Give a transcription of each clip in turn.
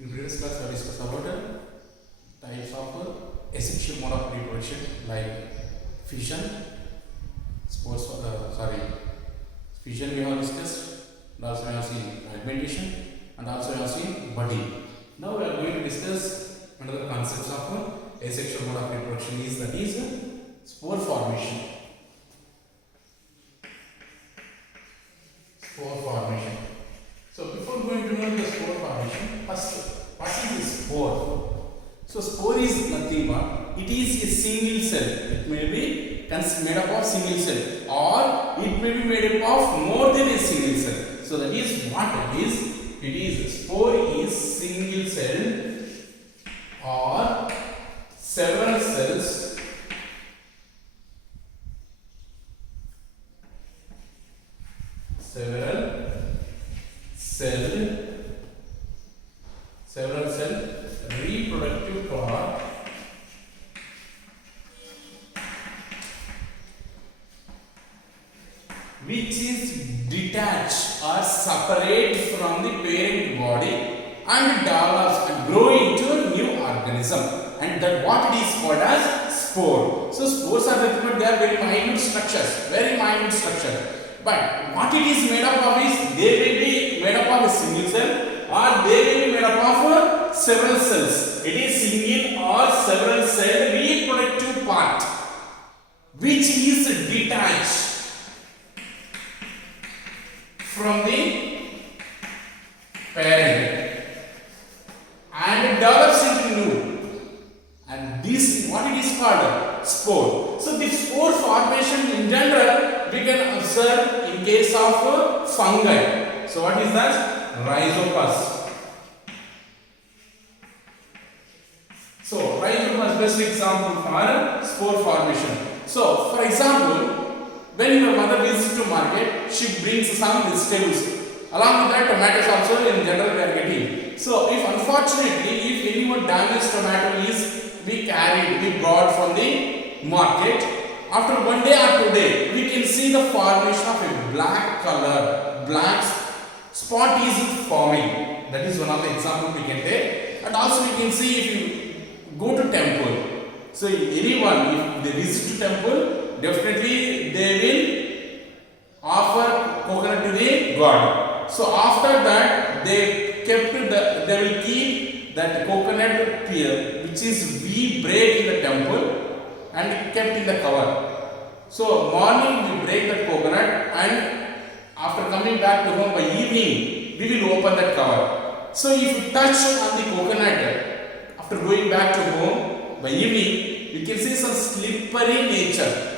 In previous class, I discussed about types of asexual mode of reproduction like fission, sports. Fission we have discussed, and also we have seen fragmentation, and also we have seen budding. Now we are going to discuss another concept of asexual mode of reproduction that is spore formation. Spore formation. So before going to know the spore formation, first what is the spore? So spore is nothing but it is a single cell. It may be made up of single cell, or it may be made up of more than a single cell. So that is what it is. It is spore is single cell or several cells several cell reproductive part which is detached or separate from the parent body and develops and grow into a new organism, and that what it is called as spore. So spores are nothing but they are very minute structures, but what it is made up of is they may be made up of a single cell or they may be made up of several cells. It is single or several cell reproductive part which is detached from the parent and develops into new, and this is what it is called spore. So the spore formation in general we can observe in case of fungi. So what is that? Rhizopus. So rhizopus best example for spore formation. So for example, when your mother visits to market, she brings some vegetables. Along with that, tomatoes also in general we are getting. So if unfortunately, if anyone damaged tomato is we brought from the market, after 1 day or 2 days, we can see the formation of a black color, black spot is forming. That is one of the examples we can take. And also we can see if you go to temple. So anyone, if they visit to temple, definitely they will offer coconut to the god. So after that they will keep that coconut pear which is we break in the temple and kept in the cover. So morning we break that coconut, and after coming back to home by evening we will open that cover. So if you touch on the coconut after going back to home by evening, you can see some slippery nature.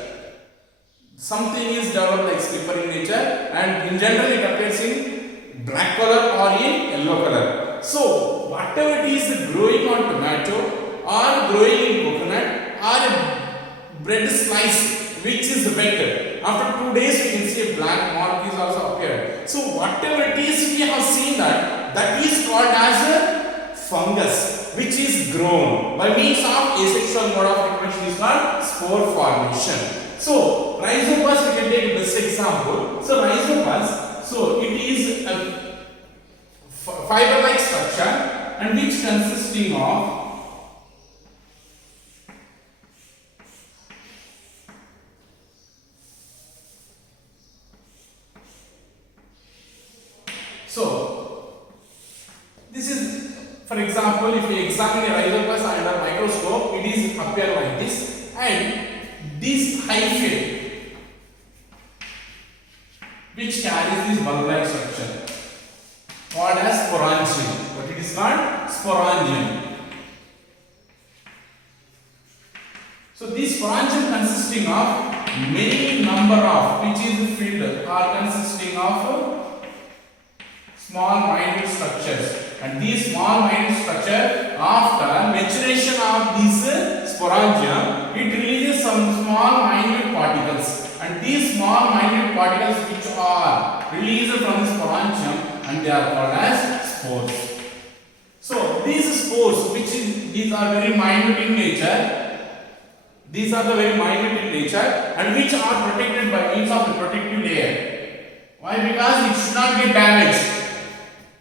Something is developed like slippery nature, and in general it appears in black color or in yellow color. So whatever it is growing on tomato or growing in coconut or a bread slice which is wet, after 2 days you can see a black mark is also appeared. So whatever it is we have seen that is called as a fungus which is grown by means of asexual mode of reproduction is called spore formation. So rhizopus we can take best example. So rhizopus, so it is a fiber-like structure and which consisting of this is, for example, if we examine a rhizopus under microscope, it is appear like this, and this hyphae which carries this bulb-like structure called as sporangium. But it is called sporangium. So this sporangium consisting of many number of which is filled are consisting of small minute structures, and these small minute structure after maturation of this sporangium it releases some small minute particles, and these small minute particles which are released from the sporangium and they are called as spores. So these spores these are very minute in nature, these are the very minute in nature and which are protected by means of a protective layer. Why? Because it should not get damaged.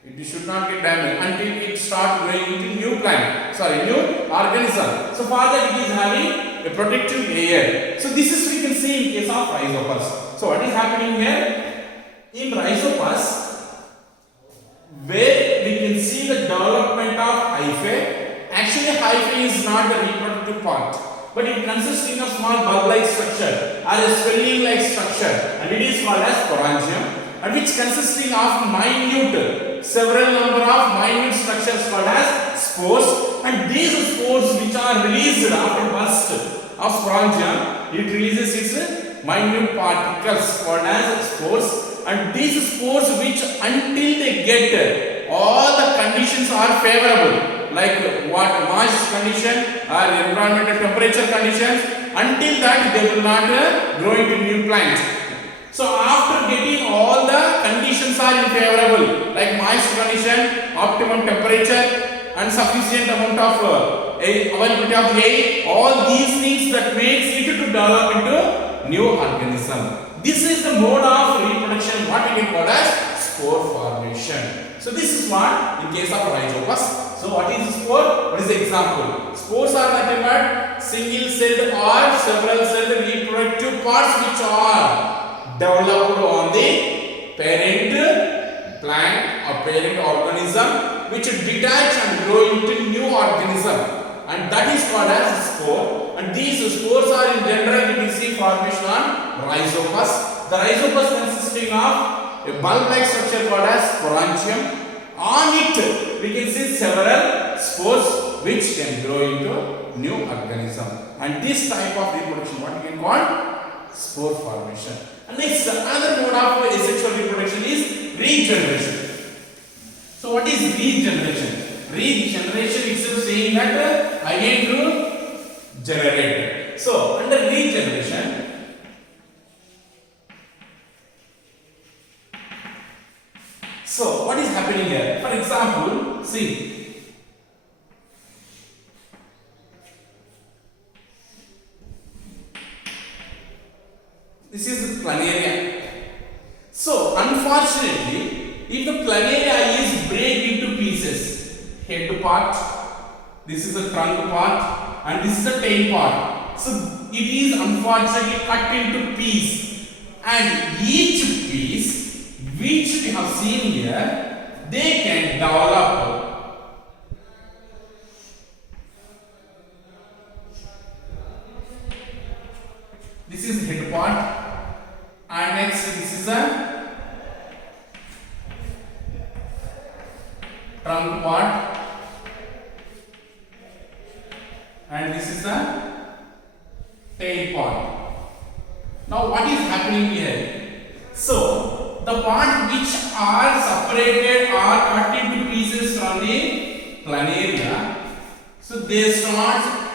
It It should not get damaged until it start growing into new plant. Sorry, new organism. So for that it is having a protective layer. So this is we can see in case of Rhizopus. So what is happening here? In Rhizopus, where we can see the development of hyphae. Actually hyphae is not the reproductive part, but it consists in a small bug-like structure or a swelling-like structure, and it is called as sporangium, and which consisting of several number of minute structures called as spores, and these spores which are released after burst of sporangium, it releases its minute particles called as spores, and these spores which until they get all the conditions are favorable, like what moist condition or environmental temperature conditions, until that they will not grow into new plant. So after getting all the conditions are in favorable, like moist condition, optimum temperature and sufficient amount of availability of air, all these things that makes it to develop into new organism. This is the mode of reproduction, what we can call as spore formation. So this is what in case of Rhizopus. So what is spore? What is the example? Spores are nothing but single celled or several celled reproductive parts which are developed on the parent plant or parent organism, which detach and grow into new organism, and that is called as spore. And these spores are in general you can see formation on Rhizopus. The Rhizopus consisting of a bulb-like structure called as sporangium. On it we can see several spores which can grow into new organism, and this type of reproduction what we can call spore formation. And next, another mode of asexual reproduction is regeneration. So what is regeneration? Regeneration itself saying that again to generate. So under regeneration, so what is happening here? For example, see. This is the planaria. So unfortunately, if the planaria is break into pieces, head part, this is the trunk part, and this is the tail part. So it is unfortunately cut into piece, and each piece which we have seen here, they can develop. This is head part, and next this is a trunk part, and this is the tail part. Now what is happening here? So the part which are separated or cut into pieces from the planaria, so they start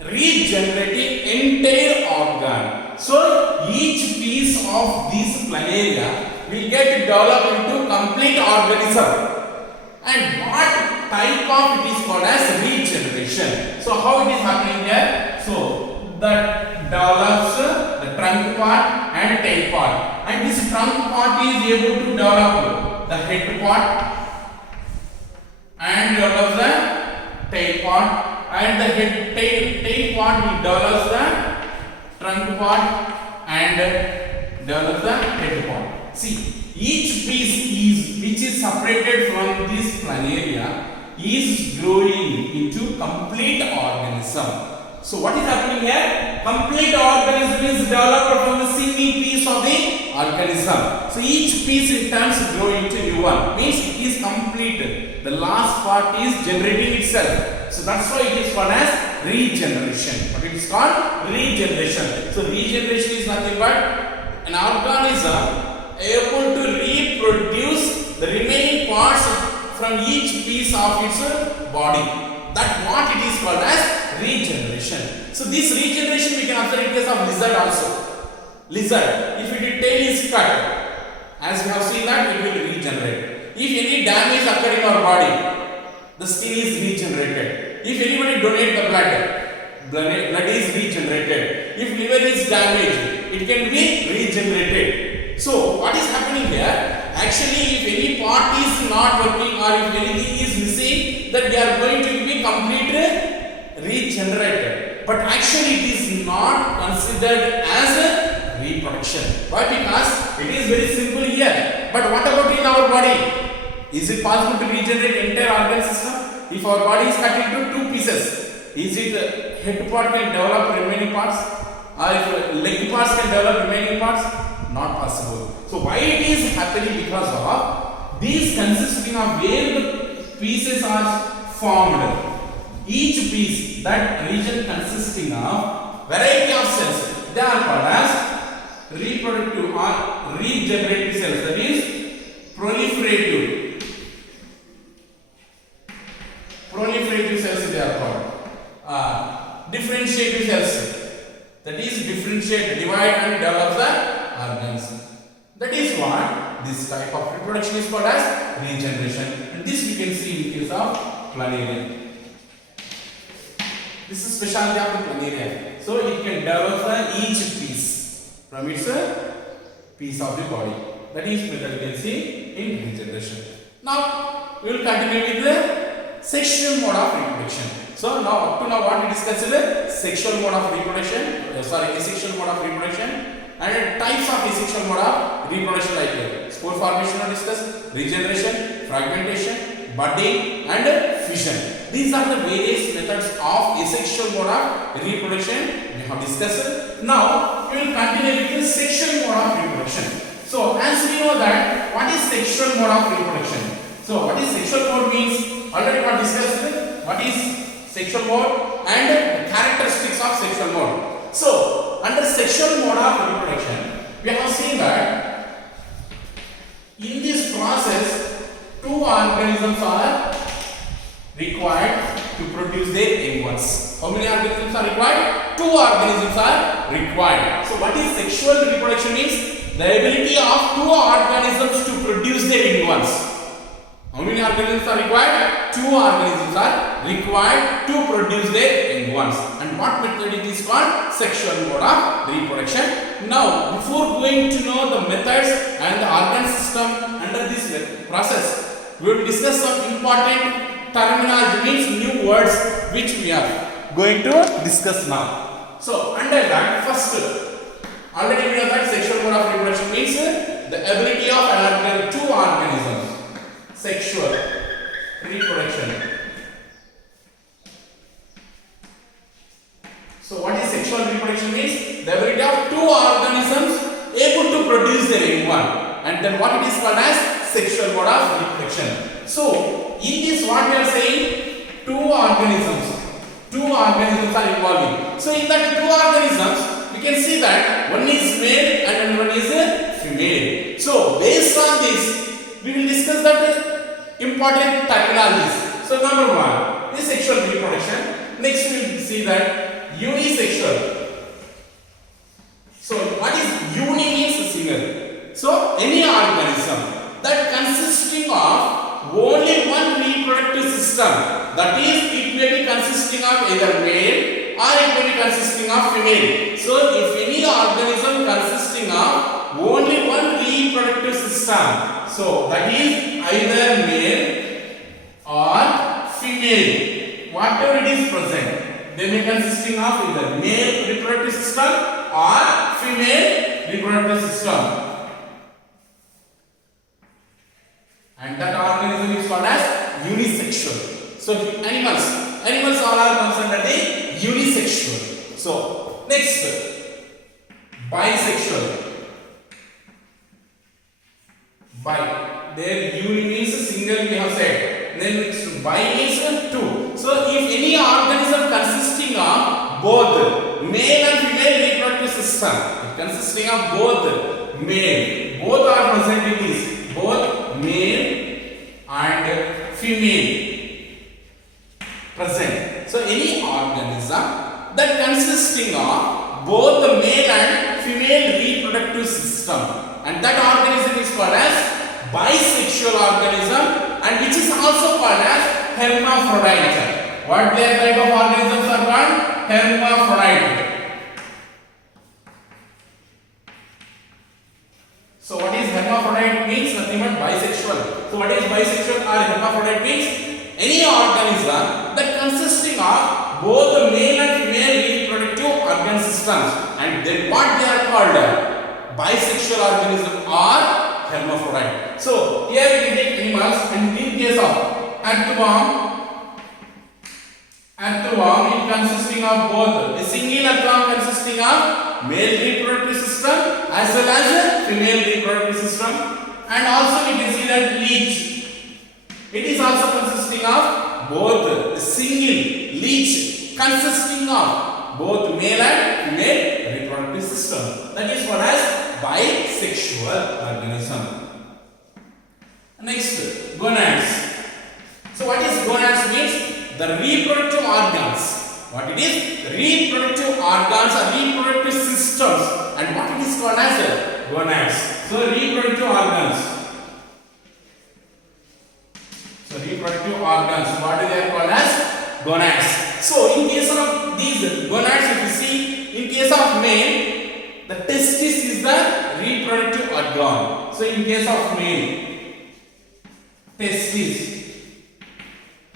regenerating entire organ. So each piece of this planaria will get developed into complete organism. And what type of it is called as regeneration. So how it is happening here? So that develops the trunk part and tail part, and this trunk part is able to develop the head part and develops the tail part, and the tail part will develop the trunk part and develop the head part. See, each piece which is separated from this planaria is growing into complete organism. So what is happening here? Complete organism is developed from a single piece of the organism. So each piece in turns grow into new one. Means it is complete. The last part is generating itself. So that's why it is called as regeneration. What it is called? Regeneration. So regeneration is nothing but an organism able to reproduce the remaining parts from each piece of its body. That what it is called as regeneration. So this regeneration we can observe in case of lizard also. Lizard, if its tail is cut, as we have seen that it will regenerate. If any damage occur in our body, the skin is regenerated. If anybody donate the blood is regenerated. If liver is damaged, it can be regenerated. So what is happening here? actually if any part is not working or if anything is missing, then they are going to be complete regenerated. But actually it is not considered as a reproduction. Why? Because it is very simple here. But what about in our body? Is it possible to regenerate entire organ system? If our body is cut into two pieces, is it head part can develop remaining parts, or if leg parts can develop remaining parts? Not possible. So why it is happening? Because of these consisting of where the pieces are formed. Each piece, that region consisting of variety of cells, they are called as reproductive or regenerative cells. That is proliferative. Proliferative cells they are called. Differentiative cells. That is differentiate, divide and develop the organs. That is what this type of reproduction is called as regeneration. And this we can see in case of planaria. This is specialty of the planaria. So it can develop each piece from its piece of the body. That is method you can see in regeneration. Now we will continue with the sexual mode of reproduction. So now up to now what we discussed is sexual mode of reproduction, asexual mode of reproduction, and types of asexual mode of reproduction like spore formation we discussed, regeneration, fragmentation, budding and fission. These are the various methods of asexual mode of reproduction we have discussed. Now we will continue with the sexual mode of reproduction. So as we know that what is sexual mode of reproduction? So what is sexual mode means already we have discussed what is sexual mode and the characteristics of sexual mode. So under sexual mode of reproduction we have seen that in this process two organisms are required to produce their young ones. How many organisms are required? Two organisms are required. So what is sexual reproduction means? The ability of two organisms to produce their young ones. How many organisms are required? Two organisms are required to produce their young ones. And what method it is called? Sexual mode of reproduction. Now before going to know the methods and the organ system under this process, we will discuss some important terminology, means new words which we are going to discuss now. So under that, first already we know that sexual mode of reproduction means the ability of two organisms. Sexual reproduction. So what is sexual reproduction means? The ability of two organisms able to produce their young one. And then what it is called as sexual mode of reproduction. So in this what we are saying, two organisms are involving. So in that two organisms we can see that one is male and one is female. So based on this we will discuss that important terminologies. So number one is sexual reproduction. Next we will see that unisexual. So what is uni means single. So any organism that consisting of only one reproductive system, that is it may be consisting of either male or it may be consisting of female. So if any organism consisting of only one reproductive system, so that is either male or female, whatever it is present, they may consisting of either male reproductive system or female reproductive system. And that organism is called as unisexual. So animals all are considered as unisexual. So next, bisexual. Bi, there uni means single we have said. Then next bi means two. So if any organism consisting of both male and female reproductive system, consisting of both male, both are present in this, both male and female present. So any organism that consisting of both the male and female reproductive system, and that organism is called as bisexual organism, and which is also called as hermaphrodite. What their type of organisms are called? Hermaphrodite. So what is hermaphrodite means? Nothing but bisexual. So what is bisexual or hermaphrodite means? Any organism that consisting of both the male and female reproductive organ systems, and then what they are called? Bisexual organism or hermaphrodite. So here we can take animals, and in case of earthworm it consisting of both a single earthworm consisting of male reproductive system as well as a female reproductive system, and also we can see that leech. It is also consisting of both a single leech consisting of both male and female reproductive system. That is what as bisexual organism. Next, gonads. So what is gonads means? The reproductive organs. What it is? Reproductive organs or reproductive systems, and what it is called as gonads. So reproductive organs. So reproductive organs, what they are called as gonads. So in case of these gonads, if you see, in case of male, the testis is the reproductive organ. So in case of male, testis,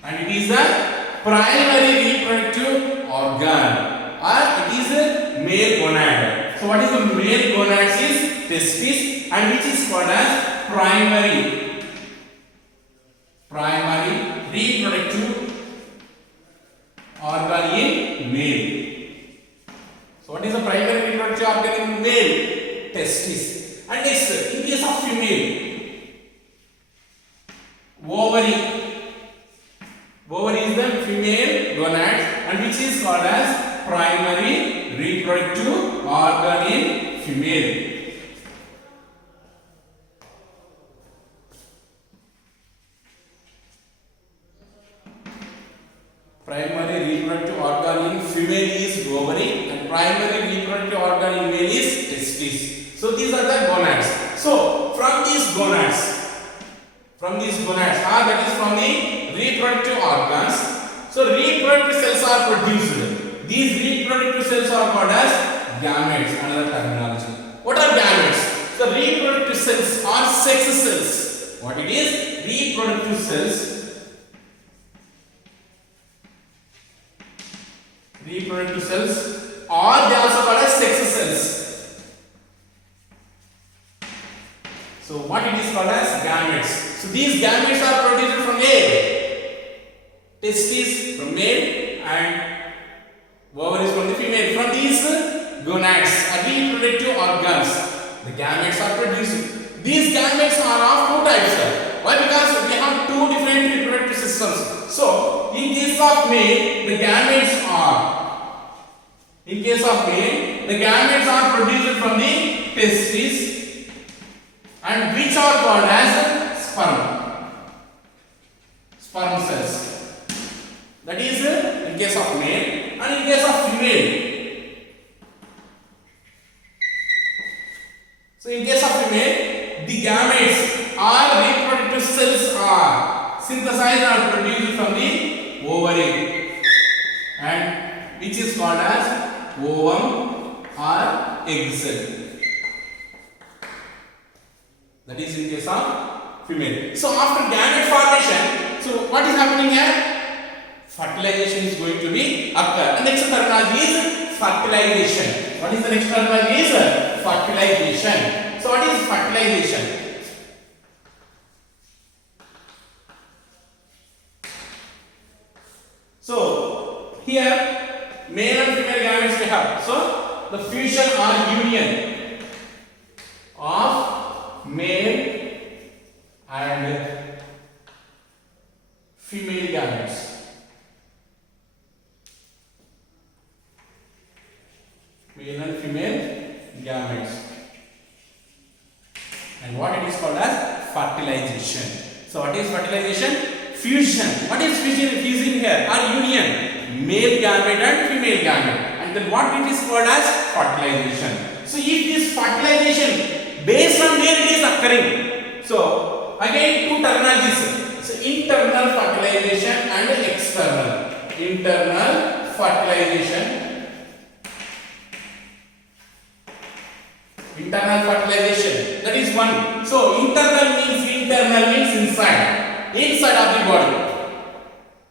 and it is a primary reproductive organ, or it is a male gonad. So what is the male gonads is testis, and which is called as primary reproductive organ in male. So what is the primary reproductive organ in male? Testis. And next, in case of female, ovary. Ovary is the female gonad, and which is called as primary reproductive organ in female. Primary reproductive organ in female is ovary, and primary reproductive organ in male is testis. So these are the gonads. So from these gonads, that is from the reproductive organs. So reproductive cells are produced. These reproductive cells are called as gametes, another terminology. What are gametes? So reproductive cells are sex cells. What it is? Reproductive cells. Reproductive cells, or they also called as sex cells. So what it is called as gametes. So these gametes are produced from where? Testis from male and ovaries from the female. From these gonads or reproductive organs, the gametes are produced. These gametes are of two types. Why? Because we have two different reproductive systems. So in case of male, the gametes are produced from the testis, and which are called as sperm cells. That is in case of male, and in case of female. So in case of female, the gametes or reproductive cells are synthesized or produced from the ovary, and which is called as ovum or egg cell. That is in case of female. So after gamete formation, so what is happening here? Fertilization is going to be occur. The next terminology is fertilization. What is the next terminology is fertilization. So what is fertilization? So here male and female gametes we have. So the fusion or union of male and female gametes. Male and female gametes. And what it is called as fertilization. So what is fertilization? Fusion. What is fusion? Fusing here or union, male gamete and female gamete. And then what it is called as fertilization. So if this fertilization based on where it is occurring. So again two terminologies. So internal fertilization and external. Internal fertilization. Internal fertilization, that is one. So internal means inside of the body.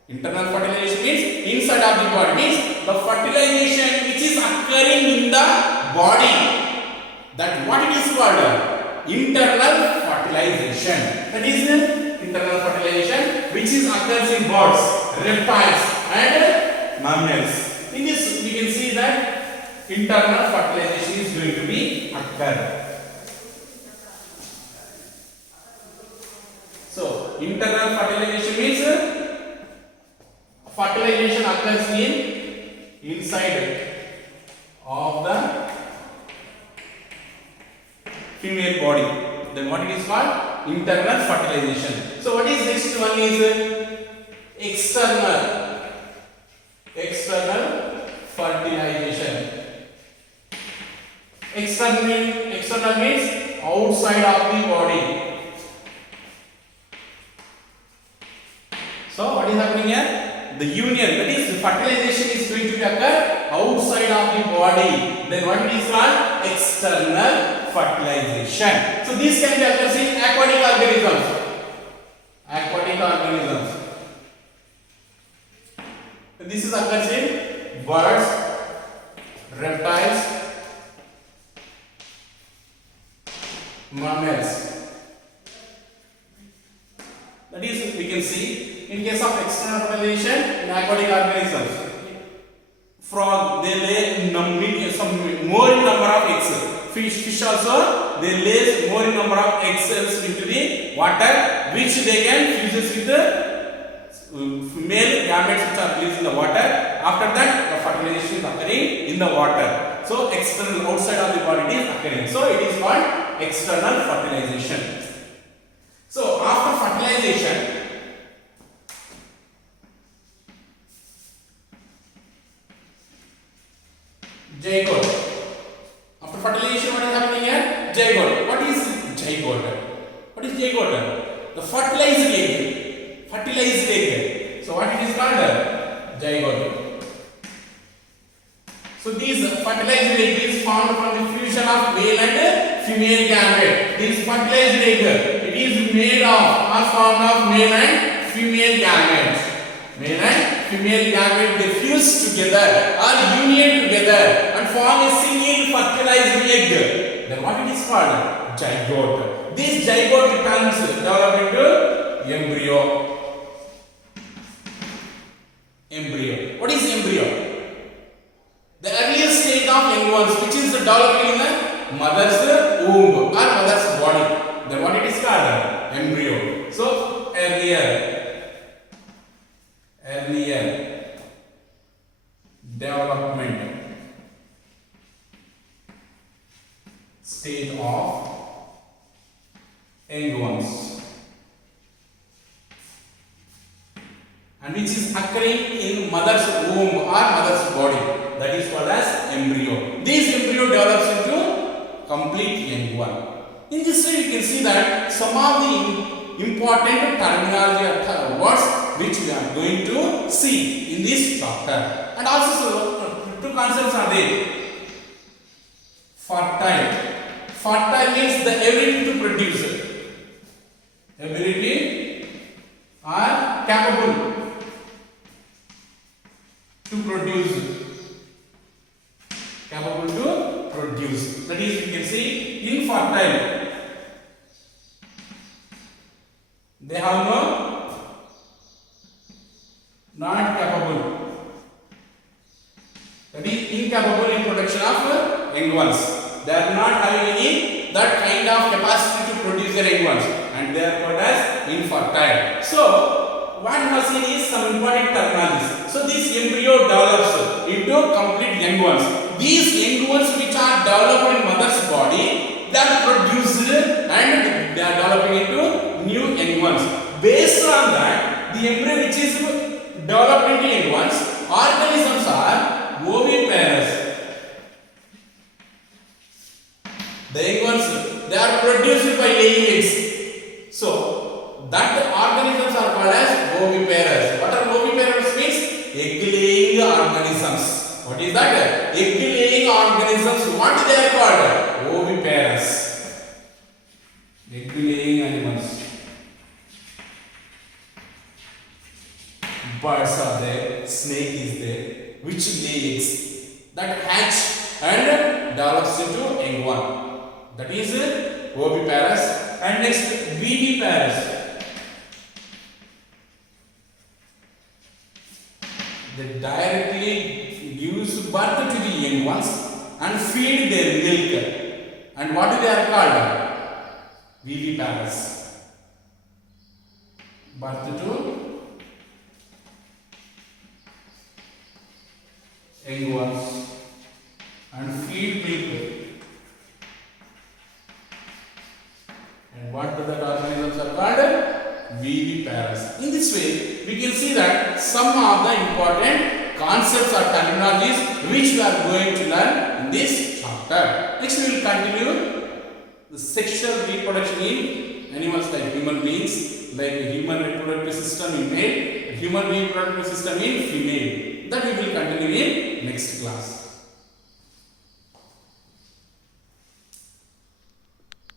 Internal fertilization means inside of the body, means the fertilization which is occurring in the body. That what it is called? Internal fertilization. That is internal fertilization which is occurs in birds, reptiles and mammals. In this we can see that internal fertilization is going to be occur. So internal fertilization means fertilization occurs inside of the female body. Then what it is called? Internal fertilization. So what is next one is external fertilization. External means outside of the body. So what is happening here? The union, that is the fertilization is going to occur outside of the body. Then what it is called? External fertilization. So this can be occurs in aquatic organisms. This is occurs in birds, reptiles, mammals. That is, we can see in case of external fertilization in aquatic organisms. Frog, they lay some more number of eggs. Fish also, they lay more number of egg cells into the water, which they can fuse with the male gametes which are released in the water. After that, the fertilization is occurring in the water. So external, outside of the body is occurring. So it is called external fertilization. So after fertilization, zygote. After fertilization, what is happening here? Zygote. What is zygote? What is zygote? The fertilized egg. So what it is called? Zygote. So these fertilized egg is formed from the fusion of male and female gamete. This fertilized egg, it is made of or formed of male and female gametes. Male and female gamete, they fuse together or union together and form a single fertilized egg. Then what it is called? Zygote. This zygote turns develop into embryo. What is embryo? The earliest stage of young ones which is developing in the mother's womb or mother's body. Then what it is called? Embryo. So earlier development stage of young ones, and which is occurring in mother's womb or mother's body. That is called as embryo. This embryo develops into complete young one. In this way, you can see that some of the important terminology or words which we are going to see in this chapter. And also, two concepts are there. Fertile. Fertile means the ability to produce. Ability or capable to produce. Capable to produce. That is, you can see infertile. They have not capable. That is incapable in production of young ones. They are not having any that kind of capacity to produce their young ones, and they are called as infertile. So what we have seen is some important terminologies. So this embryo develops into complete young ones. These young ones which are developed in mother's body, they are produced and they are developing into new young ones. Based on that, the embryo which is developed into young ones, organisms are oviparous. The young ones, they are produced by laying eggs. So that organisms are called as oviparous. What are oviparous means? Egg-laying organisms. What is that? Egg-laying organisms. What they are called? Oviparous. Egg birds are there, snake is there, which lay eggs, that hatch and develops into young one. That is oviparous. And next viviparous. They directly gives birth to the young ones and feed their milk. And what they are called? Viviparous. Birth to young ones and feed milk. And what the organisms are called? Viviparous. In this way, we can see that some of the important concepts or terminologies which we are going to learn in this chapter. Next, we will continue the sexual reproduction in animals like human beings, like human reproductive system in male, human reproductive system in female. That we will continue in next class.